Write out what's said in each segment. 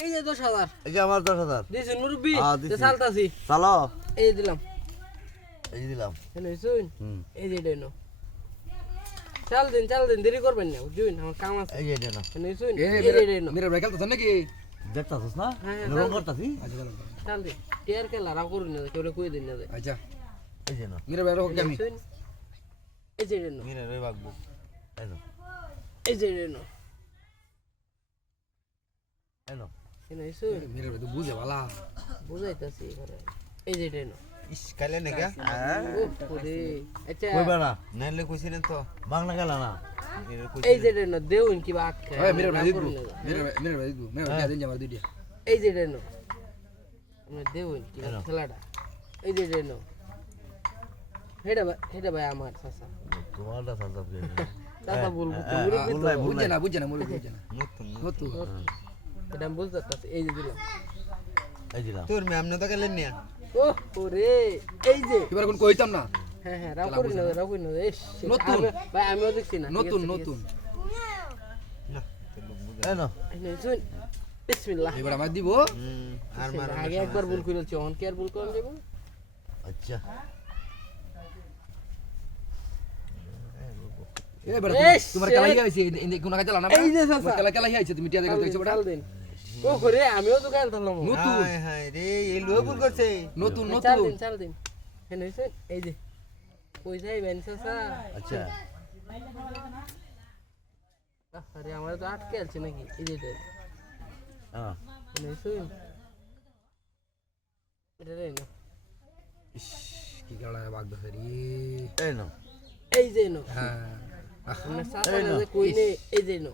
এই যে 10,000 এই যে আমার 10,000 দিছেন মুরব্বি দিছি। চালতাছি চালো এই যে দিলাম এই দিলাম শুন এই যে দেন চাল দিন দেরি করবেন না বুঝুন আমার কাম আছে এই যে এটা না শুন এই যে দেন মেরে ভাই খেলতো নাকি দেখতাছস না হ্যাঁ, রং করতাছি চাল দিন টিয়ার খেলা রাও করুন না কেউ কই দিন না আচ্ছা এই যে না মেরে ভাই রোক আমি শুন এই যে দেন মিরে রে বাগবো এই না এই যে দেন এই না শুন মেরে ভাই তো বুঝে ভালা বুঝাইতাছি করে এই যে দেন ইস কালে নাকি ওরে আচ্ছা কইবা না নাইলে কইছিলেন তো বাংলা গেলা না এই যে দেন দেউন কি বাত খায় ওই মেরে ভাই রাও দিদু করুন না। মেরে ভাই দিদু মেরে ভাই দেন আমার দুইটা এই যে দেন আমরা দেউন কি এনো। খেলাটা এই যে দেন হেডা ভাই আমার চাচা তোমারটা সাজাব গে চাচা বলবো তো হ্যাঁ, মুরব্বি বললাই, তো। বললাই। বুঝে না মুরে বুঝে না নতুন নতু এটা আমি বুঝতে পারতাছি এই যে দিলাম এই দিলাম তোর ম্যাম না তো গেলেন না ও ওরে এই যে এবার কোন কইতাম না হ্যাঁ রাও করি না ইস নতুন। ভাই আমিও দেখছি না নতুন নতুন না তোর লোক বুঝে এই না শুন বিসমিল্লাহ এবার আমার দিব আর মার আগে একবার ভুল করেছি অন কি আর ভুল করন দেব আচ্ছা এবার ইস, তোমার খেলা হইছে কোন কাজে না এই যে চাচা। খেলা খেলা হইছে তুমি টিয়া দেখতে বড় চাল দিন ও করে আমিও তো খেলতে পারলাম নতুন হায় হায় রে এই লোক ভুল করছে নতুন চাল নতুন দিন চাল দিন হেন হইছে এই যে কই যাই বেনসাসা আচ্ছা আরে আমার তো আটকে আছে নাকি এই যে এটা হ্যাঁ হেন হইছে এটা রে না ইস, কি খেলা বাগ ধরে এই না এই যে নো হ্যাঁ আমরা সাথে যে কই নে এই যে নো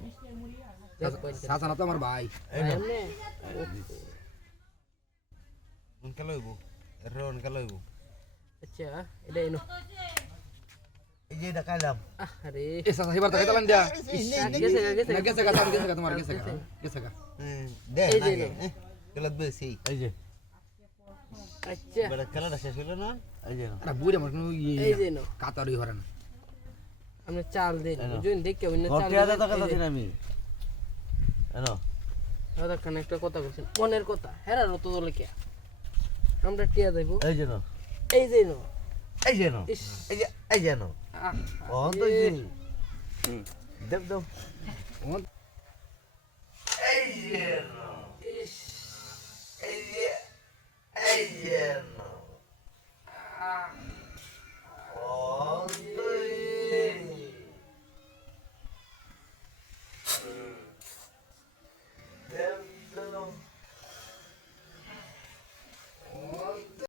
সাসা না তো আমার ভাই এই না উনকা লইব রে উনকা লইব আচ্ছা এটা নো এই যে এটা খাইলাম আরে এ সাসা এবার তাকে তালান দিয়া গেছে না গেছে গা তোমার গেছে গা দে এই না যে খেলা বেশি এই যে আচ্ছা বড় খেলাটা শেষ হলো না এই যে না আরে বুড়ে আমার কোনো এই যে নো কাতারই হরে না আমরা চাল দিন এই নাও। বুঝুন দেখে অন্য চাল ঘরটিয়া দে তো কথা আমি এই না দাদা কানে একটা কথা বলছেন মনের কথা হেরার তো দলে কে আমরা টিয়া যাইব এই যে না এই যে নো এই যে না ইস এই যে না আহ, ও তো এই দেব দেব ওন এই যে না